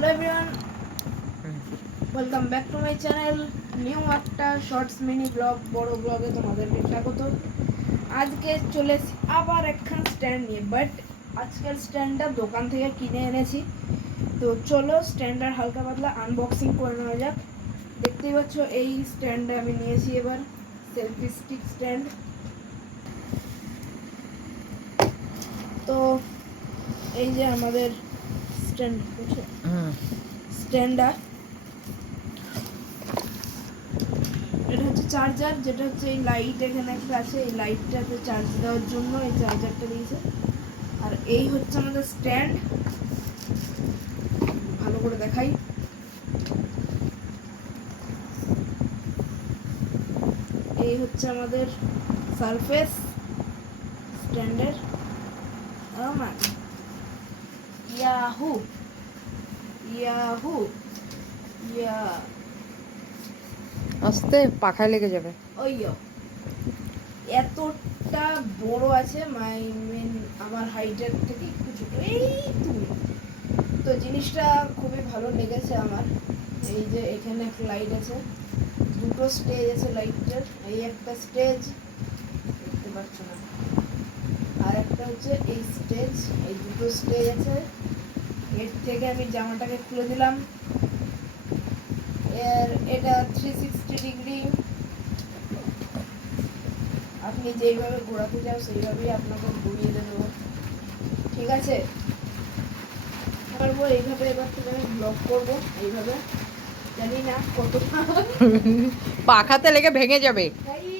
Hello everyone, welcome back to my channel. New একটা shorts mini blog, বড় ব্লগে তোমাদেরকে স্বাগত। আজকে চলে আবার একখান স্ট্যান্ড নিয়ে, বাট আজকের স্ট্যান্ডটা দোকান থেকে কিনে এনেছি। তো চলো স্ট্যান্ডটার হালকা পাতলা আনবক্সিং করে নেওয়া যাক। দেখতেই পাচ্ছ এই স্ট্যান্ডটা আমি নিয়েছি এবার, সেলফি স্টিক স্ট্যান্ড। তো এই যে আমাদের স্ট্যান্ড, বুঝছো স্ট্যান্ডটা, এটা হচ্ছে চার্জার, যেটা হচ্ছে এই লাইট এখানে একটা আছে, এই লাইটটাতে চার্জ দেওয়ার জন্য এই চার্জারটা দিয়েছে। আর এই হচ্ছে আমাদের স্ট্যান্ড, ভালো করে দেখাই। এই হচ্ছে আমাদের সারফেস স্ট্যান্ডের। ইয়াহু ইয়াহু ইয়া আস্তে পাখায় লেগে যাবে। ওইয়ো এতটা বড় আছে, আমার হাইটের থেকে একটু ছোট। এই তুমি তো জিনিসটা খুবই ভালো লেগেছে আমার। এই যে এখানে একটা লাইট আছে, দুটো স্টেজ আছে লাইটের। এই একটা স্টেজ দেখতে পাচ্ছ না, আর একটা হচ্ছে এই স্টেজ। এই দুটো স্টেজ আছে। এর থেকে আমি জামাটাকে খুলে দিলাম। এটা 360 ডিগ্রি, আপনি যেইভাবে ঘোরাতে চাও সেইভাবেই আপনাকে ঘুরিয়ে দেবো, ঠিক আছে? পারবো এইভাবে, এবার থেকে আমি ব্লগ করবো এইভাবে। জানি না কতটা পাখাতে লেগে ভেঙে যাবে। এই